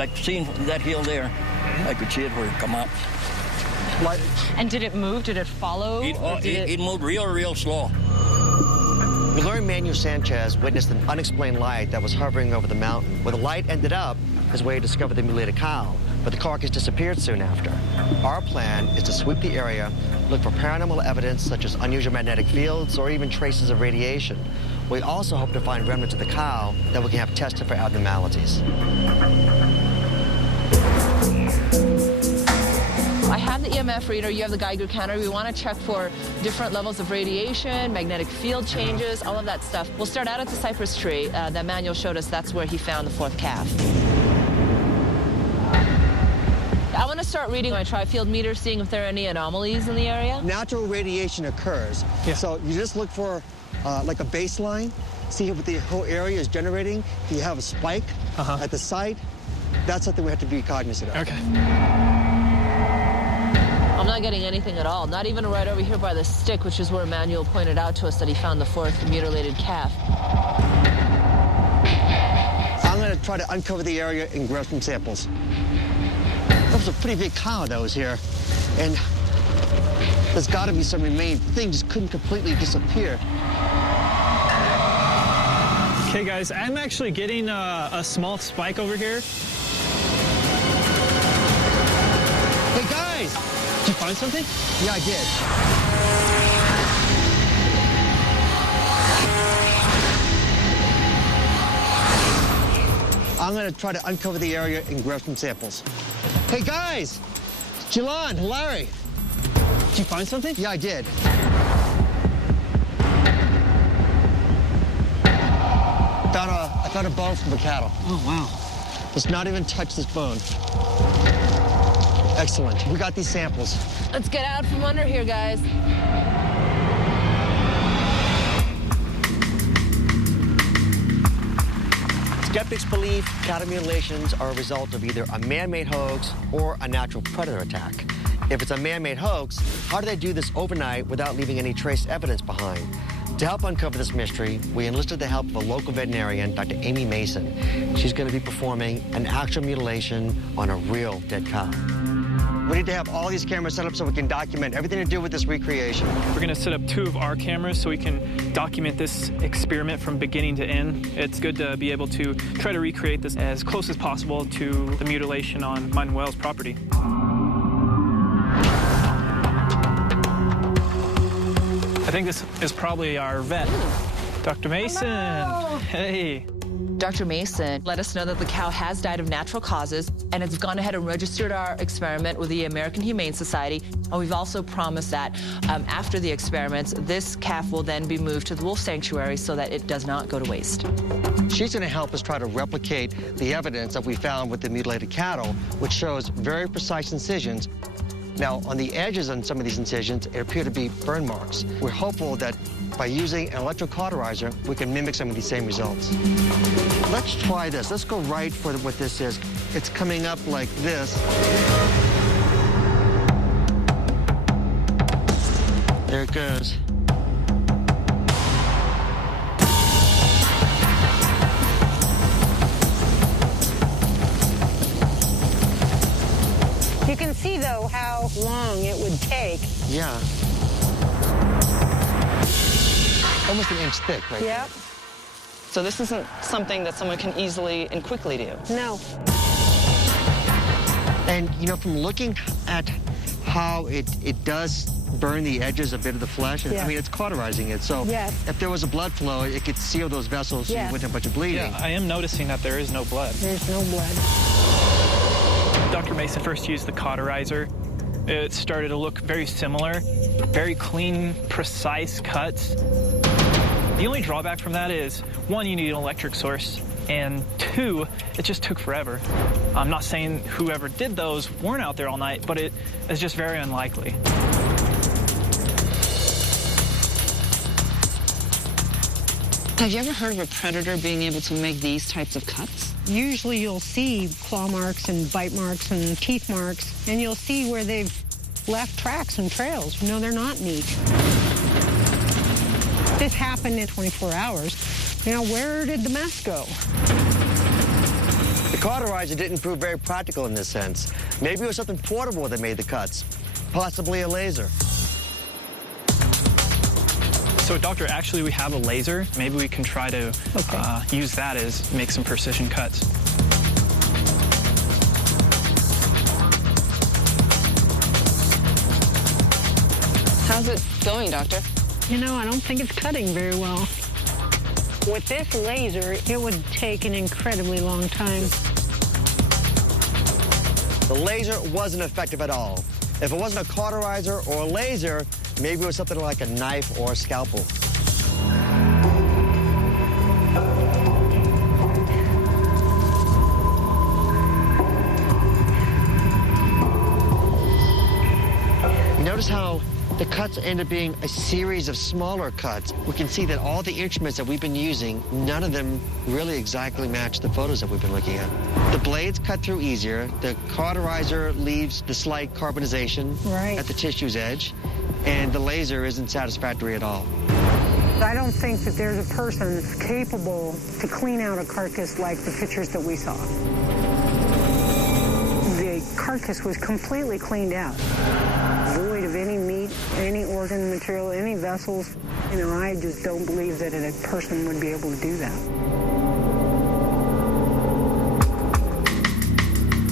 like seeing that hill there. I could see it where it come up. What? And did it move? Did it follow? It moved real slow. Lurie Manuel Sanchez witnessed an unexplained light that was hovering over the mountain. Where the light ended up is where he discovered the mutilated cow, but the carcass disappeared soon after. Our plan is to sweep the area, look for paranormal evidence such as unusual magnetic fields or even traces of radiation. We also hope to find remnants of the cow that we can have tested for abnormalities. I have the EMF reader, you have the Geiger counter. We want to check for different levels of radiation, magnetic field changes, all of that stuff. We'll start out at the cypress tree that Manuel showed us. That's where he found the fourth calf. I want to start reading my tri-field meter, seeing if there are any anomalies in the area. Natural radiation occurs. Yeah. So you just look for like a baseline, see what the whole area is generating. If you have a spike at the site, that's something we have to be cognizant of. Okay. I'm not getting anything at all, not even right over here by the stick, which is where Manuel pointed out to us that he found the fourth mutilated calf. I'm going to try to uncover the area and grab some samples. That was a pretty big cow that was here, and there's got to be some remaining thing, just couldn't completely disappear. Okay, guys, I'm actually getting a small spike over here. Hey, guys! Did you find something? Yeah, I did. I'm going to try to uncover the area and grab some samples. Hey, guys! Jalan, Larry. Did you find something? Yeah, I did. I found a bone from a cattle. Oh, wow. Let's not even touch this bone. Excellent. We got these samples. Let's get out from under here, guys. Skeptics believe cattle mutilations are a result of either a man-made hoax or a natural predator attack. If it's a man-made hoax, how do they do this overnight without leaving any trace evidence behind? To help uncover this mystery, we enlisted the help of a local veterinarian, Dr. Amy Mason. She's going to be performing an actual mutilation on a real dead cow. We need to have all these cameras set up so we can document everything to do with this recreation. We're going to set up 2 of our cameras so we can document this experiment from beginning to end. It's good to be able to try to recreate this as close as possible to the mutilation on Manuel's property. I think this is probably our vet, Dr. Mason. Hello. Hey. Dr. Mason let us know that the cow has died of natural causes, and it's gone ahead and registered our experiment with the American Humane Society. And we've also promised that after the experiments, this calf will then be moved to the wolf sanctuary so that it does not go to waste. She's going to help us try to replicate the evidence that we found with the mutilated cattle, which shows very precise incisions. Now, on the edges on some of these incisions, it appear to be burn marks. We're hopeful that by using an electrocauterizer, we can mimic some of these same results. Let's try this. Let's go right for what this is. It's coming up like this. There it goes. You can see, though, how long it would take. Yeah. Almost an inch thick, right? Yep. So this isn't something that someone can easily and quickly do. No. And, you know, from looking at how it does burn the edges a bit of the flesh, Yes. I mean, it's cauterizing it. So Yes. if there was a blood flow, it could seal those vessels so you Yes. wouldn't have a bunch of bleeding. Yeah, I am noticing that there is no blood. There's no blood. Dr. Mason first used the cauterizer. It started to look very similar, very clean, precise cuts. The only drawback from that is, 1, you need an electric source, and 2, it just took forever. I'm not saying whoever did those weren't out there all night, but it is just very unlikely. Have you ever heard of a predator being able to make these types of cuts? Usually you'll see claw marks and bite marks and teeth marks, and you'll see where they've left tracks and trails. No, they're not neat. This happened in 24 hours. Now, where did the mess go? The cauterizer didn't prove very practical in this sense. Maybe it was something portable that made the cuts, possibly a laser. So, Doctor, actually we have a laser. Maybe we can try to use that as make some precision cuts. How's it going, Doctor? You know, I don't think it's cutting very well. With this laser, it would take an incredibly long time. The laser wasn't effective at all. If it wasn't a cauterizer or a laser, maybe it was something like a knife or a scalpel. You notice how the cuts end up being a series of smaller cuts. We can see that all the instruments that we've been using, none of them really exactly match the photos that we've been looking at. The blades cut through easier. The cauterizer leaves the slight carbonization at the tissue's edge, and the laser isn't satisfactory at all. I don't think that there's a person capable to clean out a carcass like the pictures that we saw. The carcass was completely cleaned out, void of any meat, any organ material, any vessels. You know, I just don't believe that a person would be able to do that.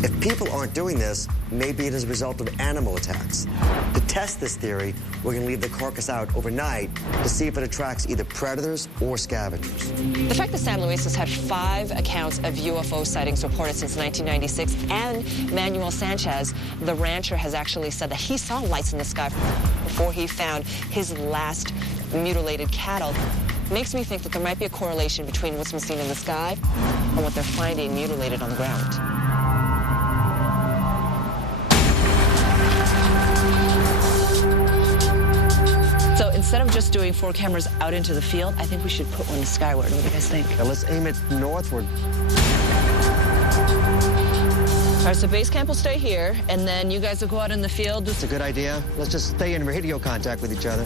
If people aren't doing this, maybe it is a result of animal attacks. To test this theory, we're going to leave the carcass out overnight to see if it attracts either predators or scavengers. The fact that San Luis has had 5 accounts of UFO sightings reported since 1996, and Manuel Sanchez, the rancher, has actually said that he saw lights in the sky before he found his last mutilated cattle, makes me think that there might be a correlation between what's been seen in the sky and what they're finding mutilated on the ground. So instead of just doing 4 cameras out into the field, I think we should put one skyward. What do you guys think? Now let's aim it northward. All right, so base camp will stay here, and then you guys will go out in the field. It's a good idea. Let's just stay in radio contact with each other.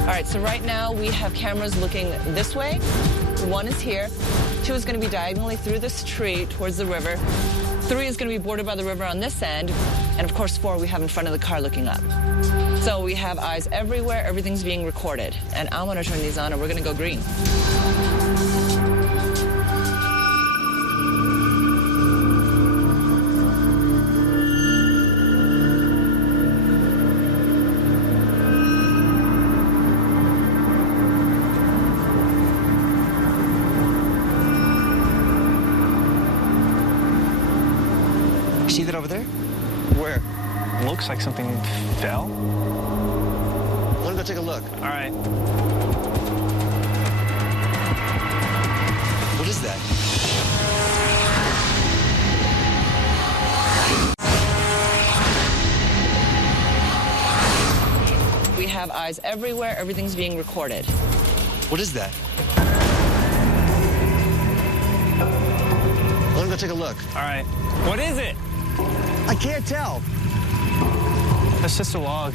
All right, so right now we have cameras looking this way. 1 is here. 2 is going to be diagonally through this tree towards the river. 3 is going to be bordered by the river on this end. And of course, 4 we have in front of the car looking up. So we have eyes everywhere. Everything's being recorded. And I'm going to turn these on, and we're going to go green. See that over there? Where? Looks like something fell. Let me go take a look. All right. What is that? We have eyes everywhere. Everything's being recorded. What is that? Let me go take a look. All right. What is it? I can't tell. That's just a log.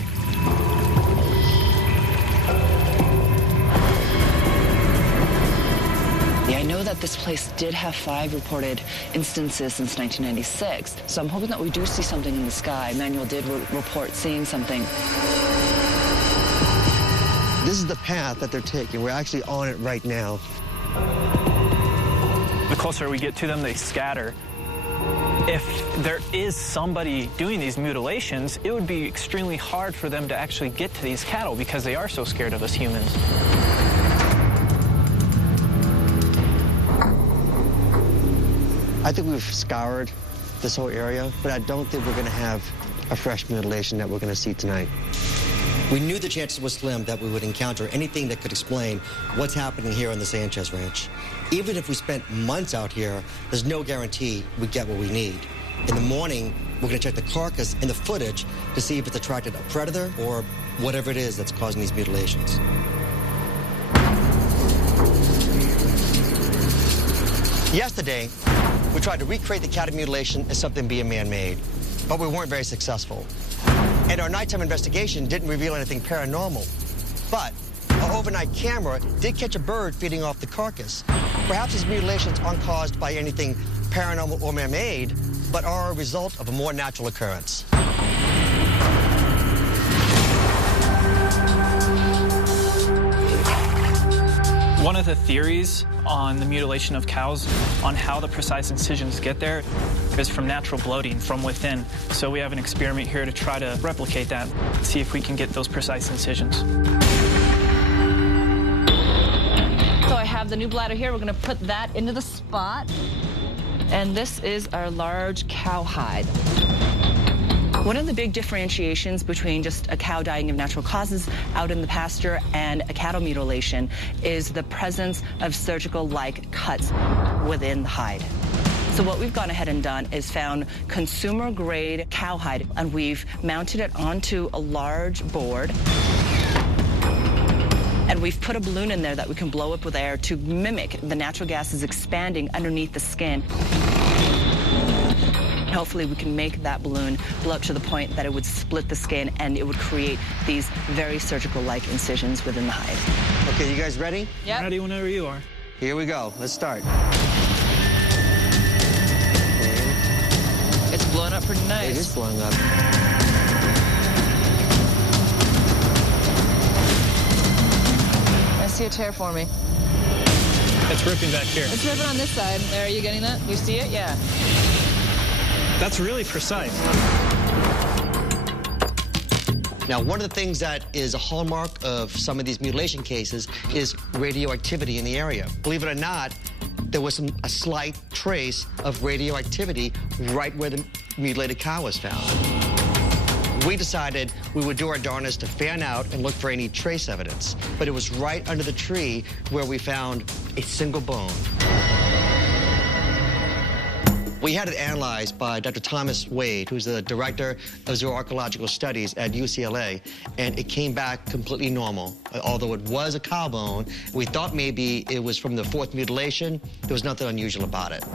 Yeah, I know that this place did have 5 reported instances since 1996, so I'm hoping that we do see something in the sky. Manuel did report seeing something. This is the path that they're taking. We're actually on it right now. The closer we get to them, they scatter. If there is somebody doing these mutilations, it would be extremely hard for them to actually get to these cattle because they are so scared of us humans. I think we've scoured this whole area, but I don't think we're going to have a fresh mutilation that we're going to see tonight. We knew the chances were slim that we would encounter anything that could explain what's happening here on the Sanchez Ranch. Even if we spent months out here, there's no guarantee we'd get what we need. In the morning, we're going to check the carcass and the footage to see if it's attracted a predator or whatever it is that's causing these mutilations. Yesterday, we tried to recreate the cat mutilation as something being man-made, but we weren't very successful. And our nighttime investigation didn't reveal anything paranormal. But our overnight camera did catch a bird feeding off the carcass. Perhaps these mutilations aren't caused by anything paranormal or man-made, but are a result of a more natural occurrence. One of the theories on the mutilation of cows, on how the precise incisions get there, is from natural bloating from within. So we have an experiment here to try to replicate that, see if we can get those precise incisions. So I have the new bladder here. We're going to put that into the spot. And this is our large cow hide. One of the big differentiations between just a cow dying of natural causes out in the pasture and a cattle mutilation is the presence of surgical-like cuts within the hide. So what we've gone ahead and done is found consumer-grade cow hide, and we've mounted it onto a large board. And we've put a balloon in there that we can blow up with air to mimic the natural gases expanding underneath the skin. Hopefully we can make that balloon blow up to the point that it would split the skin and it would create these very surgical-like incisions within the hide. Okay, you guys ready? Yep. Ready whenever you are. Here we go. Let's start. It's blowing up pretty nice. It is blowing up. I see a tear for me. It's ripping back here. It's ripping on this side. There, are you getting that? You see it? Yeah. That's really precise. Now, one of the things that is a hallmark of some of these mutilation cases is radioactivity in the area. Believe it or not, there was a slight trace of radioactivity right where the mutilated cow was found. We decided we would do our darnest to fan out and look for any trace evidence, but it was right under the tree where we found a single bone. We had it analyzed by Dr. Thomas Wade, who's the director of zooarchaeological studies at UCLA, and it came back completely normal. Although it was a cow bone, we thought maybe it was from the fourth mutilation. There was nothing unusual about it.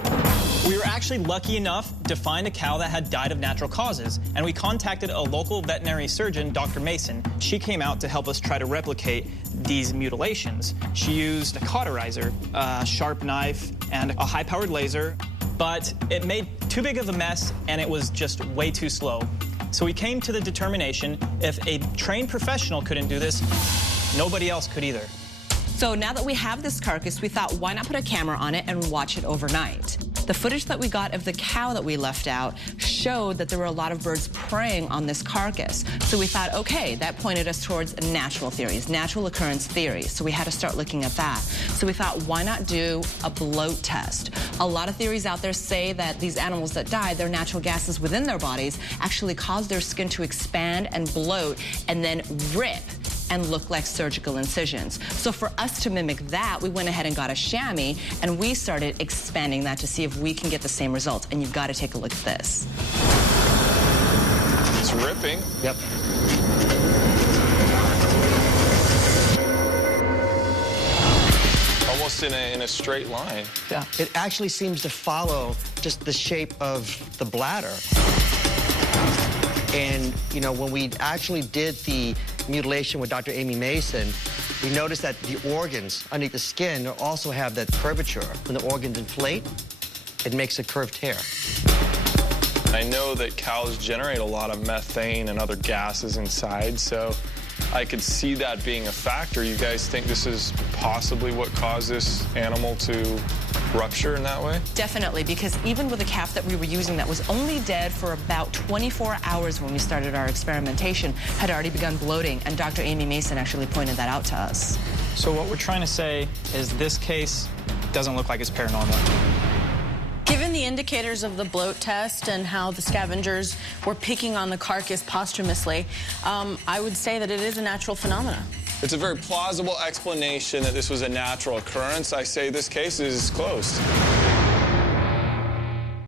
We were actually lucky enough to find a cow that had died of natural causes, and we contacted a local veterinary surgeon, Dr. Mason. She came out to help us try to replicate these mutilations. She used a cauterizer, a sharp knife, and a high-powered laser, but it made too big of a mess, and it was just way too slow. So we came to the determination, if a trained professional couldn't do this, nobody else could either. So now that we have this carcass, we thought, why not put a camera on it and watch it overnight? The footage that we got of the cow that we left out showed that there were a lot of birds preying on this carcass. So we thought, okay, that pointed us towards natural theories, natural occurrence theories. So we had to start looking at that. So we thought, why not do a bloat test? A lot of theories out there say that these animals that die, their natural gases within their bodies actually cause their skin to expand and bloat and then rip and look like surgical incisions. So for us to mimic that, we went ahead and got a chamois, and we started expanding that to see if we can get the same results. And you've got to take a look at this. It's ripping. Yep. Almost in a straight line. Yeah. It actually seems to follow just the shape of the bladder. And, you know, when we actually did the mutilation with Dr. Amy Mason, we noticed that the organs underneath the skin also have that curvature. When the organs inflate, it makes a curved hair. I know that cows generate a lot of methane and other gases inside, so I could see that being a factor. You guys think this is possibly what caused this animal to rupture in that way? Definitely, because even with a calf that we were using that was only dead for about 24 hours when we started our experimentation, had already begun bloating, and Dr. Amy Mason actually pointed that out to us. So what we're trying to say is this case doesn't look like it's paranormal. Given the indicators of the bloat test and how the scavengers were picking on the carcass posthumously, I would say that it is a natural phenomenon. It's a very plausible explanation that this was a natural occurrence. I say this case is closed.